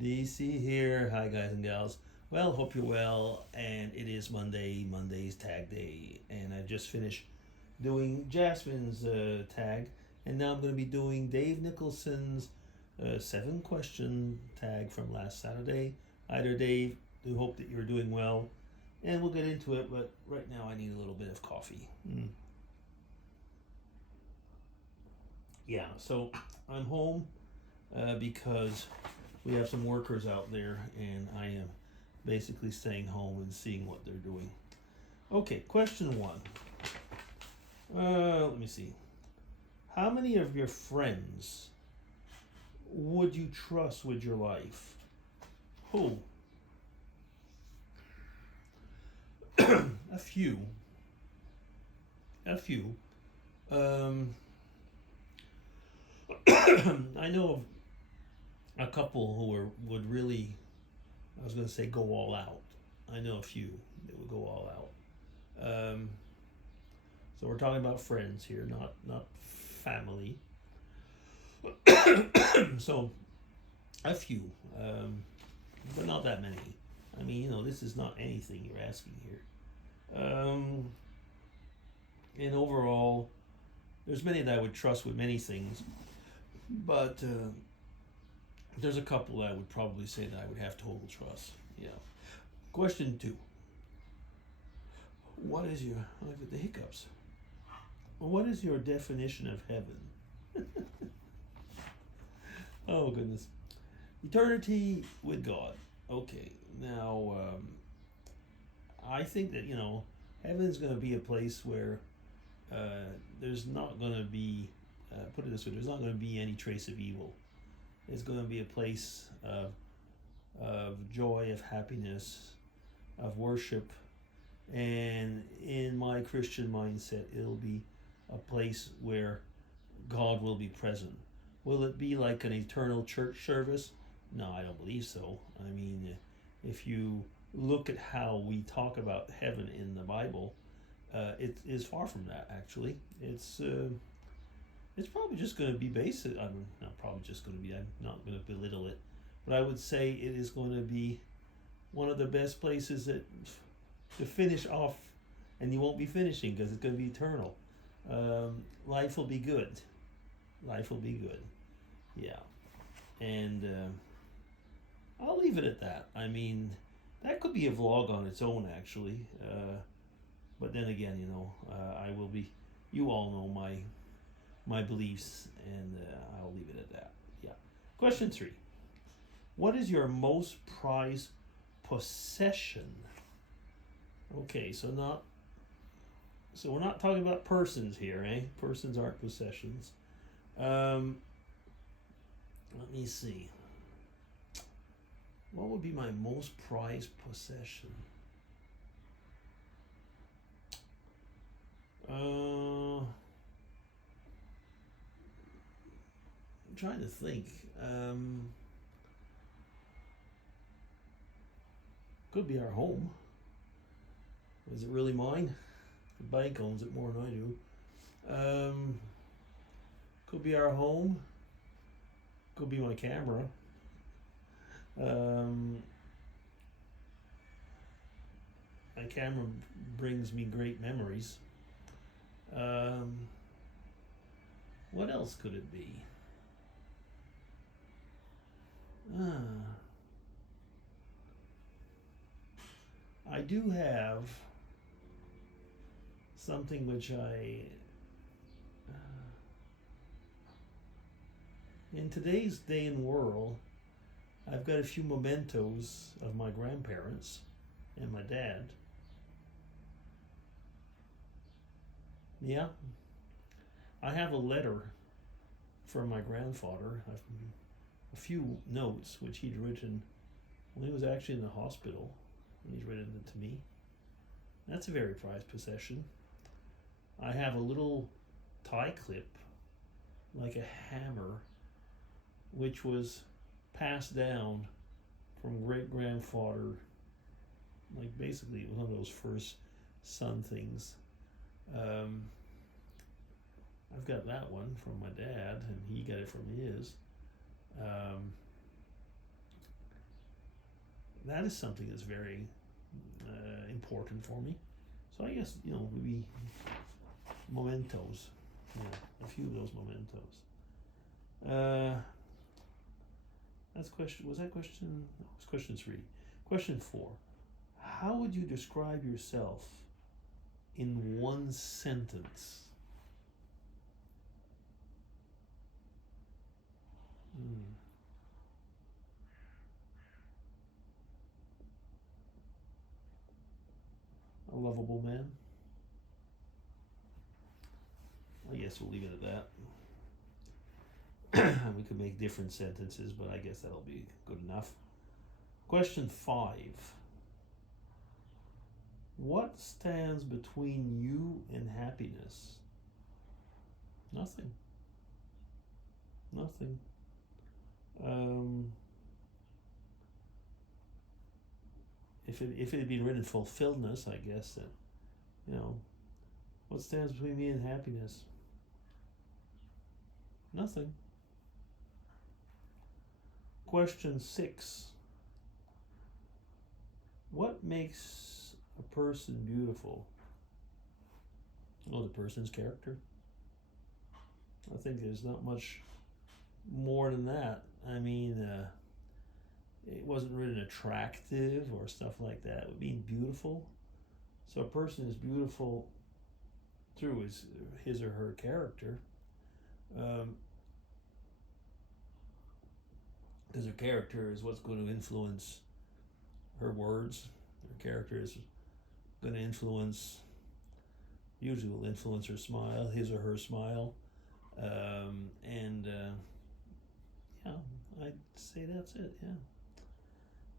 DC here. Hi, guys and gals. Well, hope you're well. And it is Monday. Monday's tag day. And I just finished doing Jasmine's tag. And now I'm going to be doing Dave Nicholson's 7 question tag from last Saturday. Hi there, Dave. Do hope that you're doing well. And we'll get into it, but right now I need a little bit of coffee. Yeah, so I'm home because we have some workers out there, and I am basically staying home and seeing what they're doing. Okay, question 1. Let me see. How many of your friends would you trust with your life? Who? A few. A few. I know of a couple who would really, I was going to say, go all out. I know a few that would go all out. So we're talking about friends here, not family. So a few, but not that many. I mean, this is not anything you're asking here. And overall, there's many that I would trust with many things, but there's a couple that I would probably say that I would have total trust. Yeah. Question 2. What is your, look at the hiccups. What is your definition of heaven? Oh, goodness. Eternity with God. Okay. Now, I think that, heaven's going to be a place where there's not going to be, put it this way, there's not going to be any trace of evil. It's going to be a place of joy, of happiness, of worship. And in my Christian mindset, it'll be a place where God will be present. Will it be like an eternal church service? No, I don't believe so. I mean, if you look at how we talk about heaven in the Bible, it is far from that. Actually, it's probably just going to be basic. I'm not probably just going to be. I'm not going to belittle it, but I would say it is going to be one of the best places to finish off, and you won't be finishing because it's going to be eternal. Life will be good. Life will be good. Yeah, and I'll leave it at that. I mean, that could be a vlog on its own, actually. But then again, I will be. You all know my beliefs, and I'll leave it at that. Yeah. Question 3. What is your most prized possession? Okay, so we're not talking about persons here, eh? Persons aren't possessions. Let me see. What would be my most prized possession? I'm trying to think. Could be our home. Is it really mine? The bank owns it more than I do. Could be our home. Could be my camera. My camera brings me great memories. What else could it be? I do have something which in today's day and world, I've got a few mementos of my grandparents and my dad. Yeah, I have a letter from my grandfather, a few notes which he'd written when he was actually in the hospital, and he's written it to me. That's a very prized possession. I have a little tie clip, like a hammer, which was passed down from great grandfather. Like basically, it was one of those first son things. I've got that one from my dad, and he got it from his. that is something that's very important for me. So I guess maybe mementos. Yeah, a few of those mementos. That's question. Was that question? No, it was question 3. Question 4. How would you describe yourself in one sentence? Hmm. A lovable man. I guess we'll leave it at that. We could make different sentences, but I guess that'll be good enough. Question 5. What stands between you and happiness? Nothing. Nothing. If it had been written fulfilledness, I guess that what stands between me and happiness? Nothing. Question 6. What makes a person beautiful? Well, the person's character. I think there's not much more than that. I mean, it wasn't written attractive or stuff like that. It would mean beautiful. So a person is beautiful through his or her character. Because her character is what's going to influence her words. Her character is going to usually will influence her smile, his or her smile. Yeah, I'd say that's it, yeah.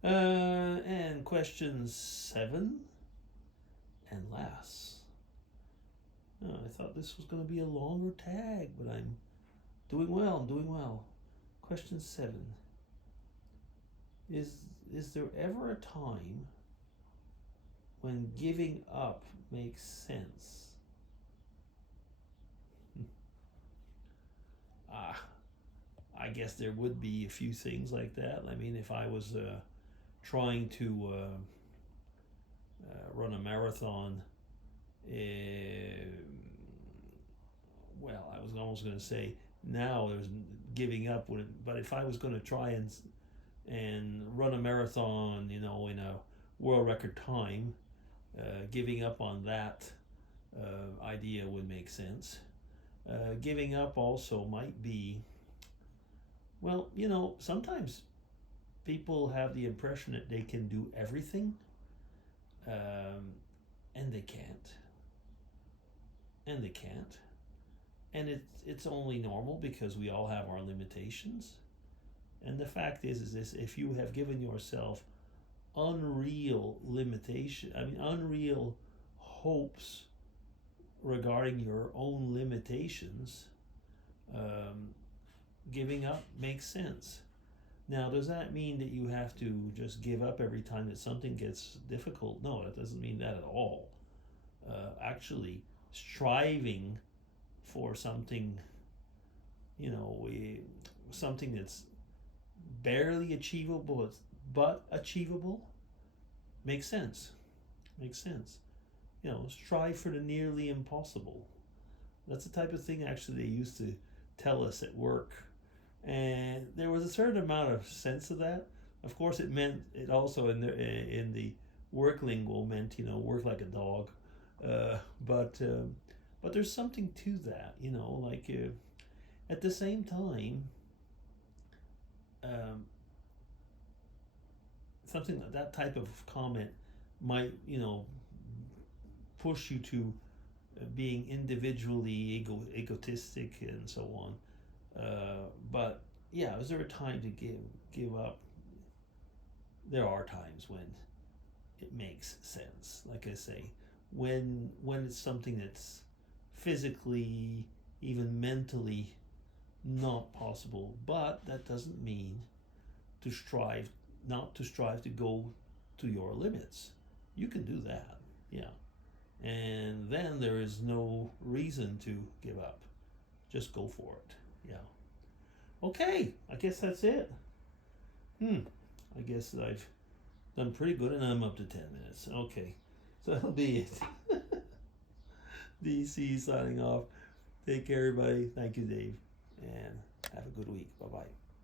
And question 7 and last. Oh, I thought this was going to be a longer tag, but I'm doing well. Question 7. Is there ever a time when giving up makes sense? I guess there would be a few things like that. I mean, if I was trying to run a marathon, well, I was almost going to say now there's giving up, but if I was going to try and run a marathon, in a world record time, giving up on that idea would make sense. Giving up also might be, well, sometimes people have the impression that they can do everything, and they can't. And it's only normal because we all have our limitations. And the fact is this: if you have given yourself unreal hopes regarding your own limitations, giving up makes sense. Now, does that mean that you have to just give up every time that something gets difficult? No, that doesn't mean that at all. Actually, striving for something, something that's barely achievable but achievable makes sense. Strive for the nearly impossible. That's the type of thing actually they used to tell us at work, and there was a certain amount of sense of that. Of course, it also in the work lingo meant work like a dog, but there's something to that. Like at the same time, something like that type of comment might push you to being individually egotistic and so on. But yeah, is there a time to give up? There are times when it makes sense. Like I say, when it's something that's physically, even mentally, not possible. But that doesn't mean not to strive to go to your limits. You can do that, yeah. And then there is no reason to give up. Just go for it, yeah. Okay, I guess that's it. I guess that I've done pretty good, and I'm up to 10 minutes. Okay, so that'll be it. DC signing off. Take care, everybody. Thank you, Dave, and have a good week. Bye bye.